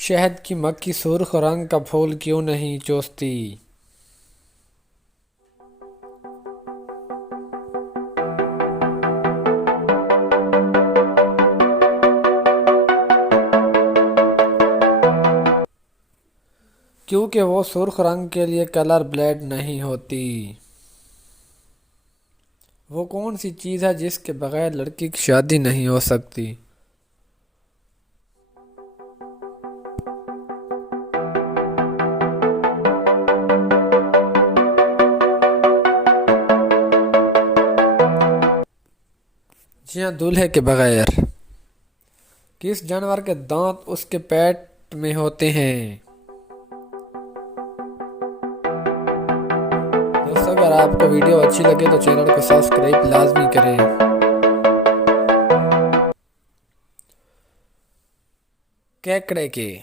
شہد کی مکھی سرخ رنگ کا پھول کیوں نہیں چوستی؟ کیونکہ وہ سرخ رنگ کے لیے کلر بلیڈ نہیں ہوتی۔ وہ کون سی چیز ہے جس کے بغیر لڑکی کی شادی نہیں ہو سکتی؟ جی ہاں، دولہے کے بغیر۔ کس جانور کے دانت اس کے پیٹ میں ہوتے ہیں؟ دوستو، اگر آپ کو ویڈیو اچھی لگے تو چینل کو سبسکرائب لازمی کریں۔ کیکڑے کے